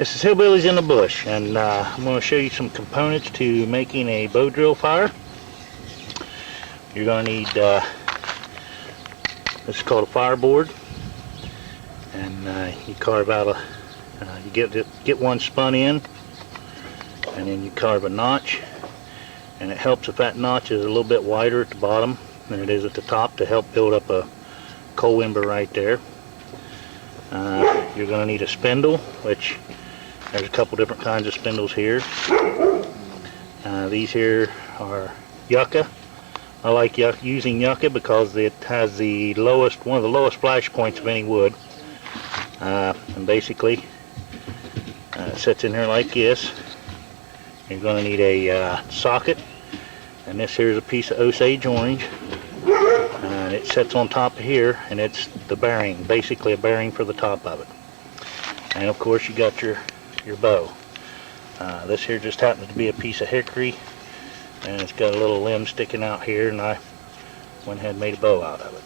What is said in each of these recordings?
This is Hillbillies in the Bush, and I'm going to show you some components to making a bow drill fire. You're going to need, this is called a fireboard, and you carve out a, you get one spun in, and then you carve a notch, and it helps if that notch is a little bit wider at the bottom than it is at the top to help build up a coal ember right there. You're going to need a spindle, which there's a couple different kinds of spindles here. These here are yucca. I like using yucca because it has the lowest, one of the lowest flash points of any wood. And basically, it sits in here like this. You're going to need a socket, and this here is a piece of Osage orange. And it sits on top of here, and it's the bearing, basically a bearing for the top of it. And of course, you got your bow. This here just happens to be a piece of hickory, and it's got a little limb sticking out here, and I went ahead and made a bow out of it.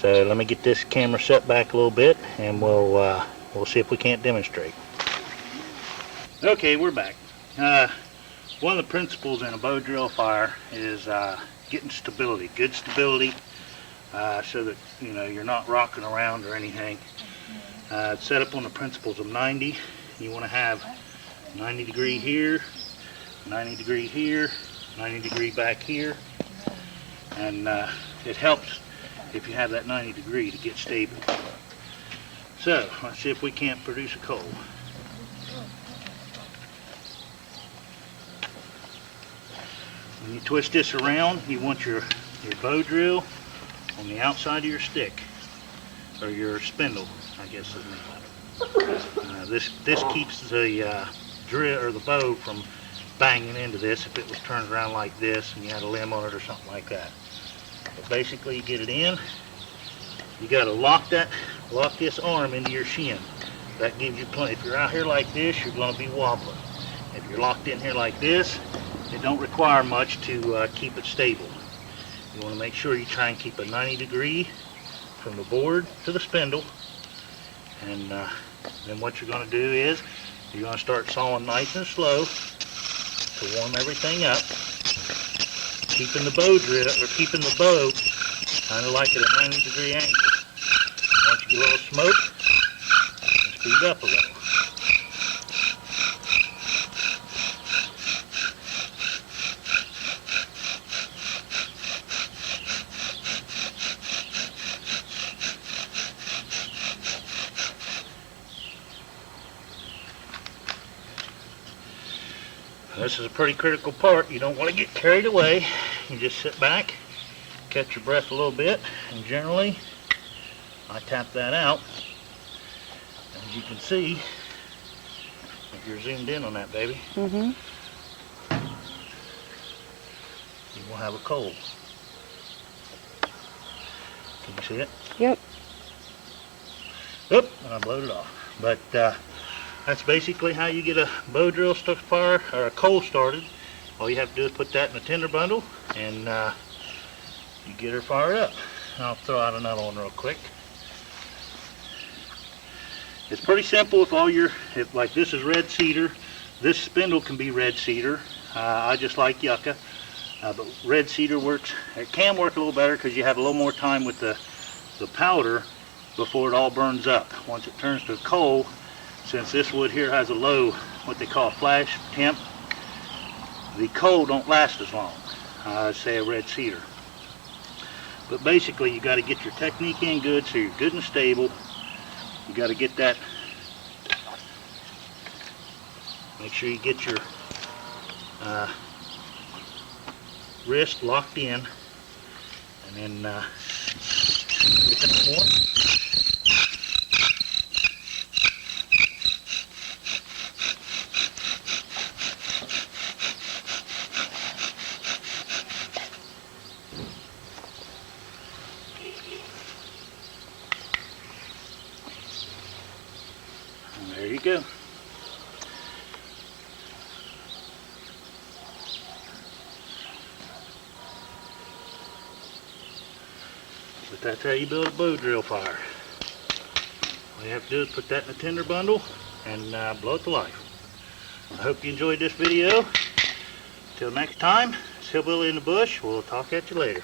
So let me get this camera set back a little bit, and we'll see if we can't demonstrate. Okay, we're back. One of the principles in a bow drill fire is getting stability, good stability, so that you're not rocking around or anything. It's set up on the principles of 90. You want to have 90 degree here, 90 degree here, 90 degree back here, and it helps if you have that 90 degree to get stable. So let's see if we can't produce a coal. When you twist this around, you want your bow drill on the outside of your stick, or your spindle, I guess is the name of it. This keeps the drill or the bow from banging into this if it was turned around like this and you had a limb on it or something like that. But basically, you get it in. You got to lock this arm into your shin. That gives you plenty. If you're out here like this, you're going to be wobbling. If you're locked in here like this, it don't require much to keep it stable. You want to make sure you try and keep a 90 degree from the board to the spindle, and then what you're going to do is you're going to start sawing nice and slow to warm everything up, keeping the bow drill, or keeping the bow kind of like at a 90 degree angle. Once you get a little smoke, speed up a little. This is a pretty critical part. You don't want to get carried away. You just sit back, catch your breath a little bit, and generally I tap that out. As you can see, if you're zoomed in on that baby, you will have a coal. Can you see it? Yep. Oop, and I blowed it off. But that's basically how you get a bow drill fire or a coal started. All you have to do is put that in a tinder bundle, and you get her fired up. I'll throw out another one real quick. It's pretty simple. If like this is red cedar, this spindle can be red cedar. I just like yucca, but red cedar works. It can work a little better because you have a little more time with the powder before it all burns up. Once it turns to coal, since this wood here has a low, what they call flash temp, the coal don't last as long as say a red cedar. But basically, you got to get your technique in good so you're good and stable. You got to get that, make sure you get your wrist locked in, and then get that more. There you go. But that's how you build a bow drill fire. All you have to do is put that in a tinder bundle and blow it to life. I hope you enjoyed this video. Till next time, it's Hillbilly in the Bush. We'll talk at you later.